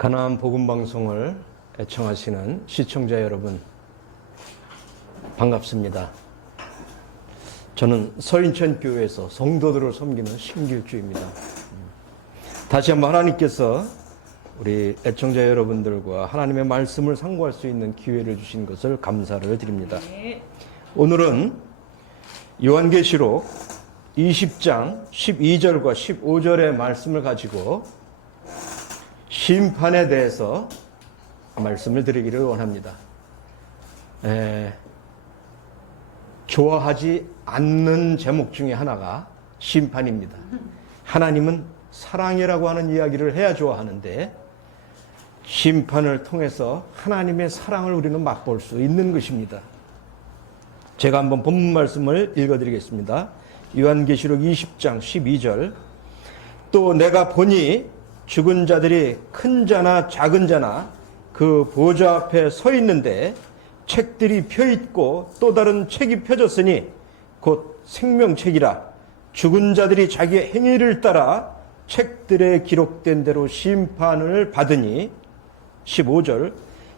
가나안 복음 방송을 애청하시는 시청자 여러분, 반갑습니다. 저는 서인천 교회에서 성도들을 섬기는 신길주입니다. 다시 한번 하나님께서 우리 애청자 여러분들과 하나님의 말씀을 상고할 수 있는 기회를 주신 것을 감사를 드립니다. 오늘은 요한계시록 20장 12절과 15절의 말씀을 가지고 심판에 대해서 말씀을 드리기를 원합니다. 좋아하지 않는 제목 중에 하나가 심판입니다. 하나님은 사랑이라고 하는 이야기를 해야 좋아하는데 심판을 통해서 하나님의 사랑을 우리는 맛볼 수 있는 것입니다. 제가 한번 본문 말씀을 읽어드리겠습니다. 요한계시록 20장 12절. 또 내가 보니 죽은 자들이 큰 자나 작은 자나 그 보좌 앞에 서 있는데 책들이 펴있고 또 다른 책이 펴졌으니 곧 생명책이라. 죽은 자들이 자기의 행위를 따라 책들에 기록된 대로 심판을 받으니 15절.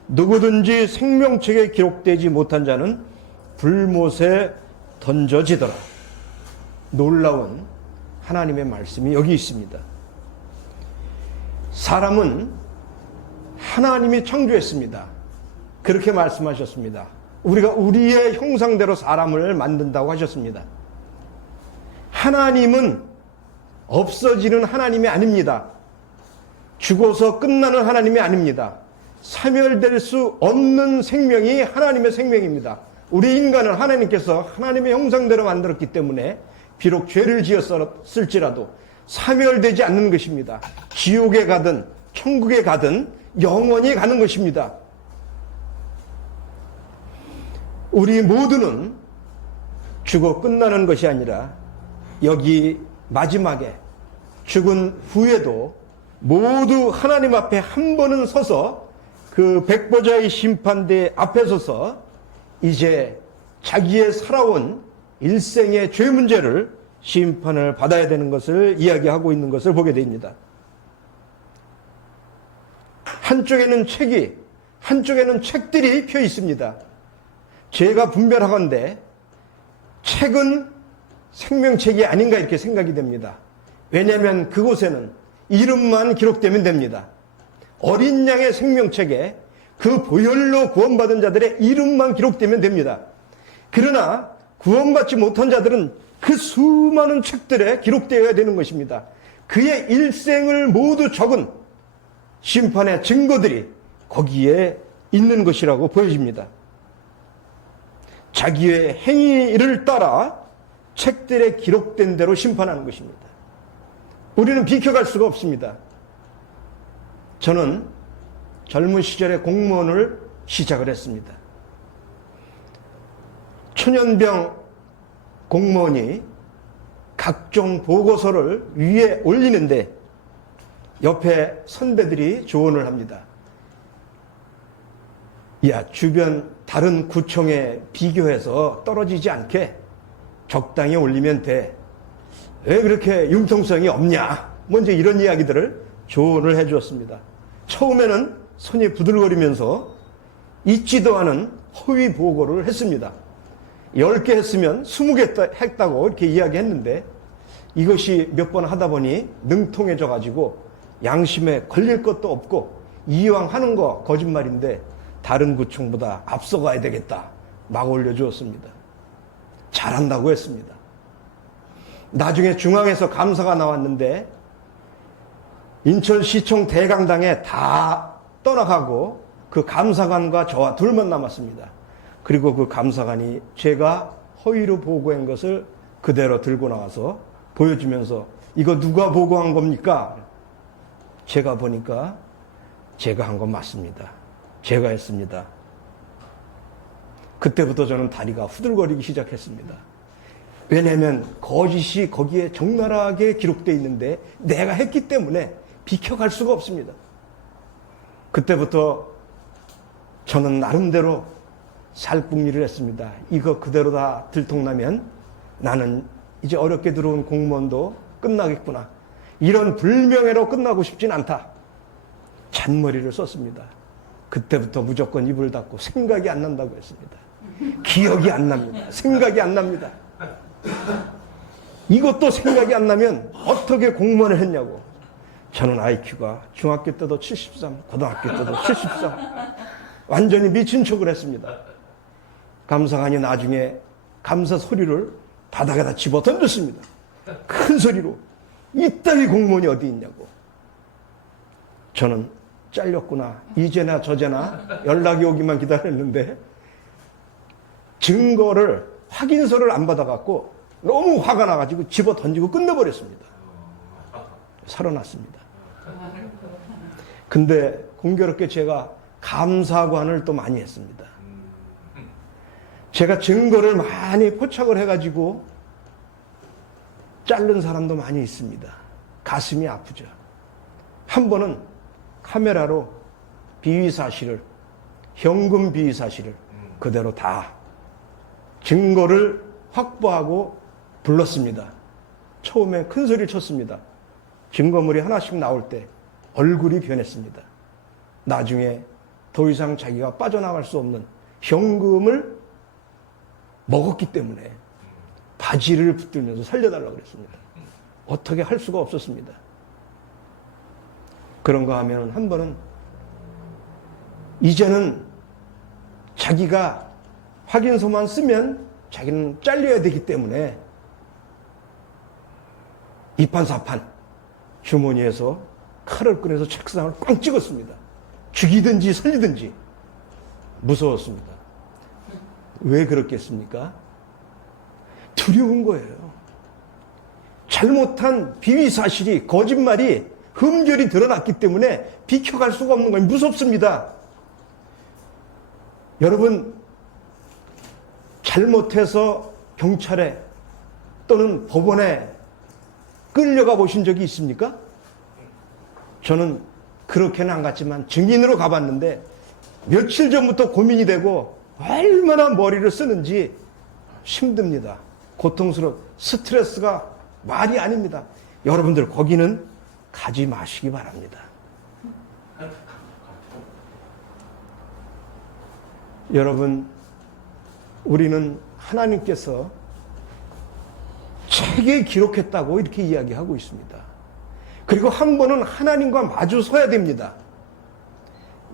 누구든지 생명책에 기록되지 못한 자는 불못에 던져지더라. 놀라운 하나님의 말씀이 여기 있습니다. 사람은 하나님이 창조했습니다. 그렇게 말씀하셨습니다. 우리가 우리의 형상대로 사람을 만든다고 하셨습니다. 하나님은 없어지는 하나님이 아닙니다. 죽어서 끝나는 하나님이 아닙니다. 사멸될 수 없는 생명이 하나님의 생명입니다. 우리 인간은 하나님께서 하나님의 형상대로 만들었기 때문에 비록 죄를 지었을지라도 사멸되지 않는 것입니다. 지옥에 가든 천국에 가든 영원히 가는 것입니다. 우리 모두는 죽어 끝나는 것이 아니라 여기 마지막에 죽은 후에도 모두 하나님 앞에 한 번은 서서 그 백보자의 심판대 앞에 서서 이제 자기의 살아온 일생의 죄 문제를 심판을 받아야 되는 것을 이야기하고 있는 것을 보게 됩니다. 한쪽에는 책이, 한쪽에는 책들이 펴 있습니다. 제가 분별하건대 책은 생명책이 아닌가 이렇게 생각이 됩니다. 왜냐하면 그곳에는 이름만 기록되면 됩니다. 어린 양의 생명책에 그 보혈로 구원받은 자들의 이름만 기록되면 됩니다. 그러나 구원받지 못한 자들은 그 수많은 책들에 기록되어야 되는 것입니다. 그의 일생을 모두 적은 심판의 증거들이 거기에 있는 것이라고 보여집니다. 자기의 행위를 따라 책들에 기록된 대로 심판하는 것입니다. 우리는 비켜갈 수가 없습니다. 저는 젊은 시절에 공무원을 시작을 했습니다. 천연병 공무원이 각종 보고서를 위에 올리는데 옆에 선배들이 조언을 합니다. 야, 주변 다른 구청에 비교해서 떨어지지 않게 적당히 올리면 돼. 왜 그렇게 융통성이 없냐? 먼저 이런 이야기들을 조언을 해 주었습니다. 처음에는 손이 부들거리면서 있지도 않은 허위 보고를 했습니다. 10개 했으면 20개 했다고 이렇게 이야기했는데 이것이 몇 번 하다 보니 능통해져 가지고 양심에 걸릴 것도 없고 이왕 하는 거 거짓말인데 다른 구청보다 앞서가야 되겠다 막 올려주었습니다. 잘한다고 했습니다. 나중에 중앙에서 감사가 나왔는데 인천시청 대강당에 다 떠나가고 그 감사관과 저와 둘만 남았습니다. 그리고 그 감사관이 제가 허위로 보고한 것을 그대로 들고 나와서 보여주면서 이거 누가 보고한 겁니까? 제가 보니까 제가 한 건 맞습니다. 제가 했습니다. 그때부터 저는 다리가 후들거리기 시작했습니다. 왜냐하면 거짓이 거기에 적나라하게 기록되어 있는데 내가 했기 때문에 비켜갈 수가 없습니다. 그때부터 저는 나름대로 살궁리를 했습니다. 이거 그대로 다 들통나면 나는 이제 어렵게 들어온 공무원도 끝나겠구나. 이런 불명예로 끝나고 싶진 않다. 잔머리를 썼습니다. 그때부터 무조건 입을 닫고 생각이 안 난다고 했습니다. 기억이 안 납니다. 생각이 안 납니다. 이것도 생각이 안 나면 어떻게 공무원을 했냐고. 저는 IQ가 중학교 때도 73, 고등학교 때도 73. 완전히 미친 척을 했습니다. 감사관이 나중에 감사 소리를 바닥에다 집어 던졌습니다. 큰 소리로. 이따위 공무원이 어디 있냐고. 저는 잘렸구나. 이제나 저제나 연락이 오기만 기다렸는데 증거를, 확인서를 안 받아갖고 너무 화가 나가지고 집어 던지고 끝내버렸습니다. 살아났습니다. 근데 공교롭게 제가 감사관을 또 많이 했습니다. 제가 증거를 많이 포착을 해가지고 자른 사람도 많이 있습니다. 가슴이 아프죠. 한 번은 카메라로 비위 사실을, 현금 비위 사실을 그대로 다 증거를 확보하고 불렀습니다. 처음에 큰 소리를 쳤습니다. 증거물이 하나씩 나올 때 얼굴이 변했습니다. 나중에 더 이상 자기가 빠져나갈 수 없는 현금을 먹었기 때문에 바지를 붙들면서 살려달라고 그랬습니다. 어떻게 할 수가 없었습니다. 그런가 하면 한 번은 이제는 자기가 확인서만 쓰면 자기는 잘려야 되기 때문에 이판사판 주머니에서 칼을 꺼내서 책상을 꽝 찍었습니다. 죽이든지 살리든지. 무서웠습니다. 왜 그렇겠습니까? 두려운 거예요. 잘못한 비위 사실이, 거짓말이 흠결이 드러났기 때문에 비켜갈 수가 없는 거예요. 무섭습니다. 여러분, 잘못해서 경찰에 또는 법원에 끌려가 보신 적이 있습니까? 저는 그렇게는 안 갔지만 증인으로 가봤는데 며칠 전부터 고민이 되고 얼마나 머리를 쓰는지 힘듭니다. 고통스러운 스트레스가 말이 아닙니다. 여러분들 거기는 가지 마시기 바랍니다. 여러분, 우리는 하나님께서 책에 기록했다고 이렇게 이야기하고 있습니다. 그리고 한 번은 하나님과 마주 서야 됩니다.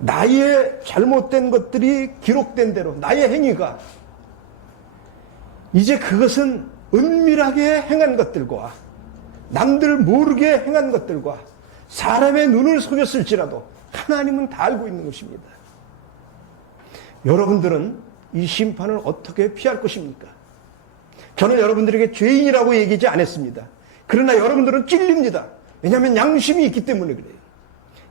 나의 잘못된 것들이 기록된 대로, 나의 행위가 이제 그것은 은밀하게 행한 것들과 남들 모르게 행한 것들과 사람의 눈을 속였을지라도 하나님은 다 알고 있는 것입니다. 여러분들은 이 심판을 어떻게 피할 것입니까? 저는 여러분들에게 죄인이라고 얘기하지 않았습니다. 그러나 여러분들은 찔립니다. 왜냐하면 양심이 있기 때문에 그래요.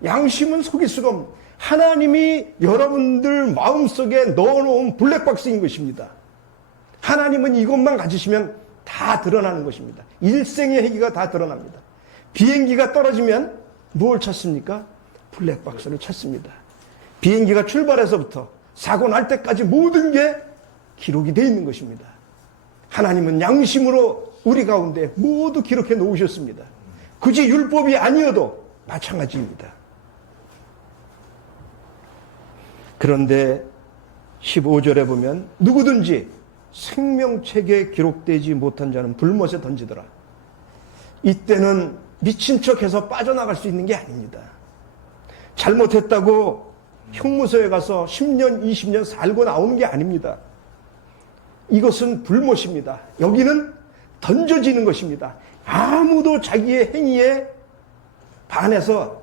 양심은 속일 수가 없는, 하나님이 여러분들 마음속에 넣어놓은 블랙박스인 것입니다. 하나님은 이것만 가지시면 다 드러나는 것입니다. 일생의 행위가 다 드러납니다. 비행기가 떨어지면 뭘 찾습니까? 블랙박스를 찾습니다. 비행기가 출발해서부터 사고 날 때까지 모든 게 기록이 되어 있는 것입니다. 하나님은 양심으로 우리 가운데 모두 기록해 놓으셨습니다. 굳이 율법이 아니어도 마찬가지입니다. 그런데 15절에 보면 누구든지 생명책에 기록되지 못한 자는 불못에 던지더라. 이때는 미친 척해서 빠져나갈 수 있는 게 아닙니다. 잘못했다고 형무소에 가서 10년, 20년 살고 나오는 게 아닙니다. 이것은 불못입니다. 여기는 던져지는 것입니다. 아무도 자기의 행위에 반해서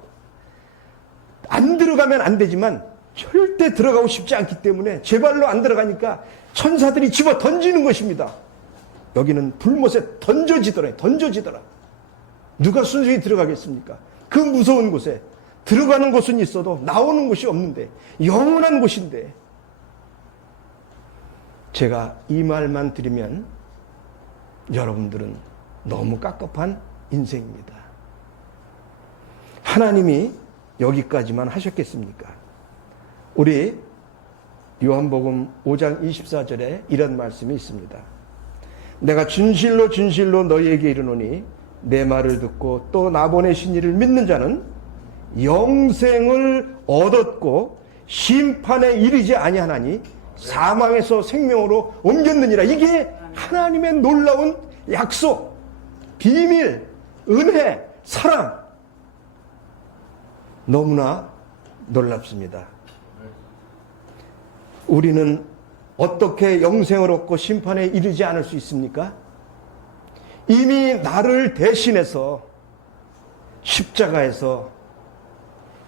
안 들어가면 안 되지만 절대 들어가고 싶지 않기 때문에 제 발로 안 들어가니까 천사들이 집어 던지는 것입니다. 여기는 불못에 던져지더라. 던져지더라. 누가 순수히 들어가겠습니까? 그 무서운 곳에 들어가는 곳은 있어도 나오는 곳이 없는데, 영원한 곳인데, 제가 이 말만 드리면 여러분들은 너무 깝깝한 인생입니다. 하나님이 여기까지만 하셨겠습니까? 우리 요한복음 5장 24절에 이런 말씀이 있습니다. 내가 진실로 진실로 너희에게 이르노니 내 말을 듣고 또 나 보내신 이를 믿는 자는 영생을 얻었고 심판에 이르지 아니하나니 사망에서 생명으로 옮겼느니라. 이게 하나님의 놀라운 약속, 비밀, 은혜, 사랑. 너무나 놀랍습니다. 우리는 어떻게 영생을 얻고 심판에 이르지 않을 수 있습니까? 이미 나를 대신해서 십자가에서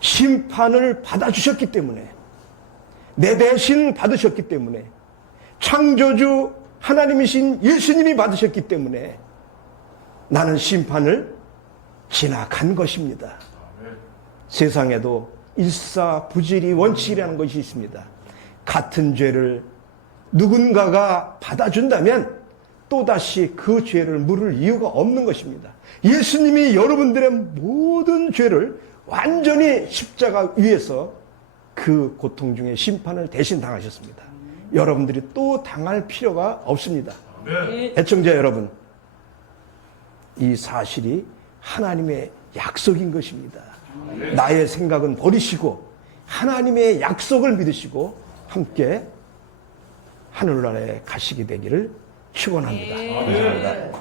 심판을 받아주셨기 때문에, 내 대신 받으셨기 때문에, 창조주 하나님이신 예수님이 받으셨기 때문에 나는 심판을 지나간 것입니다. 세상에도 일사부질이 원칙이라는 것이 있습니다. 같은 죄를 누군가가 받아준다면 또다시 그 죄를 물을 이유가 없는 것입니다. 예수님이 여러분들의 모든 죄를 완전히 십자가 위에서 그 고통 중에 심판을 대신 당하셨습니다. 여러분들이 또 당할 필요가 없습니다. 애청자 여러분, 이 사실이 하나님의 약속인 것입니다. 나의 생각은 버리시고 하나님의 약속을 믿으시고 함께 하늘나라에 가시게 되기를 축원합니다. 감사합니다.